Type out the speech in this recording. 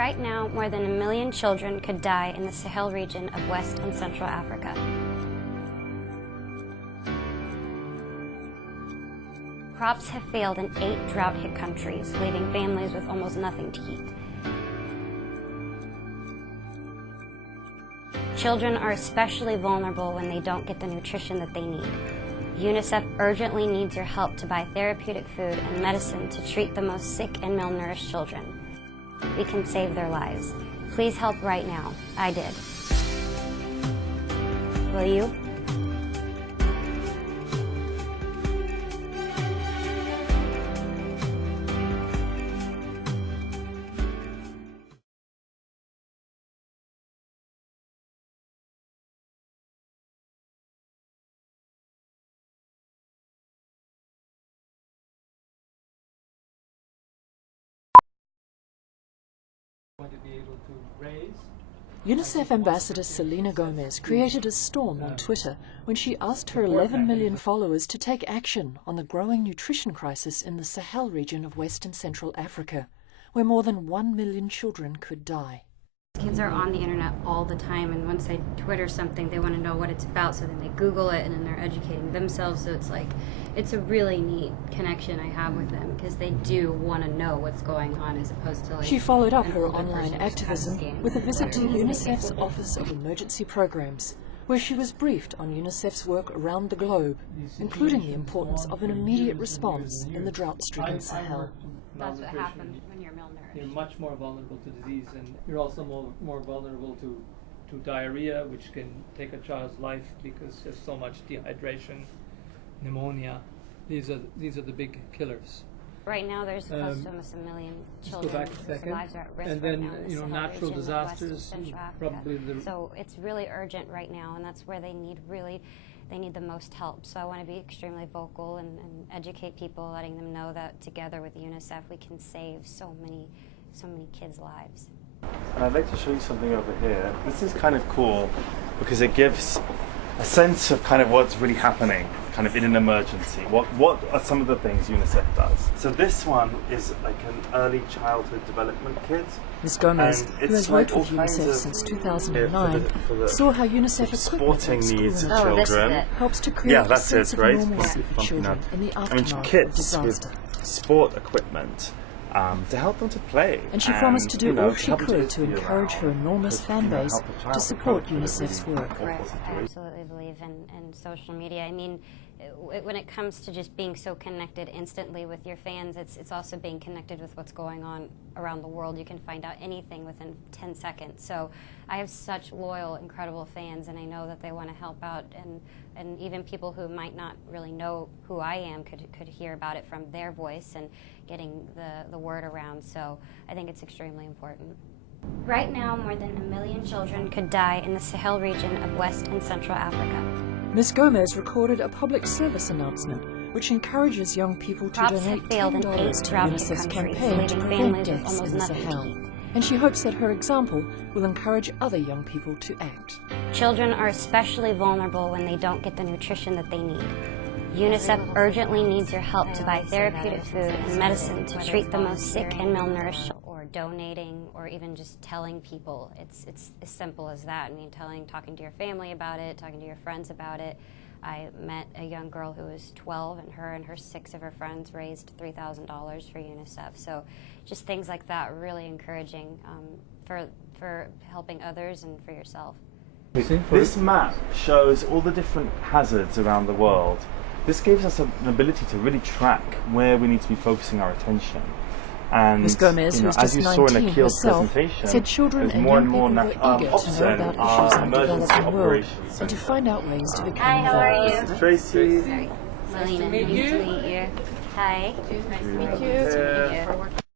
Right now, more than 1 million children could die in the Sahel region of West and Central Africa. Crops have failed in 8 drought-hit countries, leaving families with almost nothing to eat. Children are especially vulnerable when they don't get the nutrition that they need. UNICEF urgently needs your help to buy therapeutic food and medicine to treat the most sick and malnourished children. We can save their lives. Please help right now. I did. Will you? Going to be able to raise. UNICEF Ambassador Selena Gomez created a storm on Twitter when she asked her 11 million followers to take action on the growing nutrition crisis in the Sahel region of West and Central Africa, where more than 1 million children could die. Kids are on the internet all the time, and once they Twitter something, they want to know what it's about, so then they Google it, and then they're educating themselves. So it's a really neat connection I have with them, because they do want to know what's going on, as opposed to She followed up her online activism with a visit to UNICEF's Office of Emergency Programs, where she was briefed on UNICEF's work around the globe, including the importance of an immediate response in the drought-stricken Sahel. That's what happens when you're malnourished. You're much more vulnerable to disease, and you're also more vulnerable to diarrhea, which can take a child's life because there's so much dehydration, pneumonia. These are the big killers. Right now, there's close to almost 1 million children Go back a second. whose lives are at risk And right then, now in the Sahel natural region of West and disasters, Central Africa. probably So it's really urgent right now, and that's where they need the most help. So I want to be extremely vocal and educate people, letting them know that together with UNICEF we can save so many kids' lives. And I'd like to show you something over here. This is kind of cool because it gives a sense of kind of what's really happening kind of in an emergency. What are some of the things UNICEF does? So this one is like an early childhood development kit. Ms. Gomez, who has worked with UNICEF since 2009, saw how UNICEF sporting needs of children children. Helps to create a sense of right? normalcy for children in the aftermath of kits disaster. with sport equipment to help them to play. And she promised to do all she could to encourage her enormous fan base to support UNICEF's work. Right. I absolutely believe in social media. I mean, when it comes to just being so connected instantly with your fans, it's also being connected with what's going on around the world. You can find out anything within 10 seconds. So I have such loyal, incredible fans, and I know that they want to help out, and even people who might not really know who I am could hear about it from their voice and getting the word around. So I think it's extremely important. Right now, more than 1 million children could die in the Sahel region of West and Central Africa. Ms. Gomez recorded a public service announcement which encourages young people to donate $10 to UNICEF's campaign to prevent deaths in the Sahel. And she hopes that her example will encourage other young people to act. Children are especially vulnerable when they don't get the nutrition that they need. UNICEF urgently needs your help to buy therapeutic food and medicine to treat the most sick and malnourished children. Or donating, or even just telling people. It's as simple as that. I mean, talking to your family about it, talking to your friends about it. I met a young girl who was 12, and her 6 of her friends raised $3,000 for UNICEF. So just things like that, really encouraging for helping others and for yourself. This map shows all the different hazards around the world. This gives us an ability to really track where we need to be focusing our attention. And Ms. Gomez, who is just 19 herself, said children and young people were eager to know about issues in the developing world and to find out ways to become involved. Hi, how are you? Tracy. Selena, nice to meet you. Hi. Nice to meet you.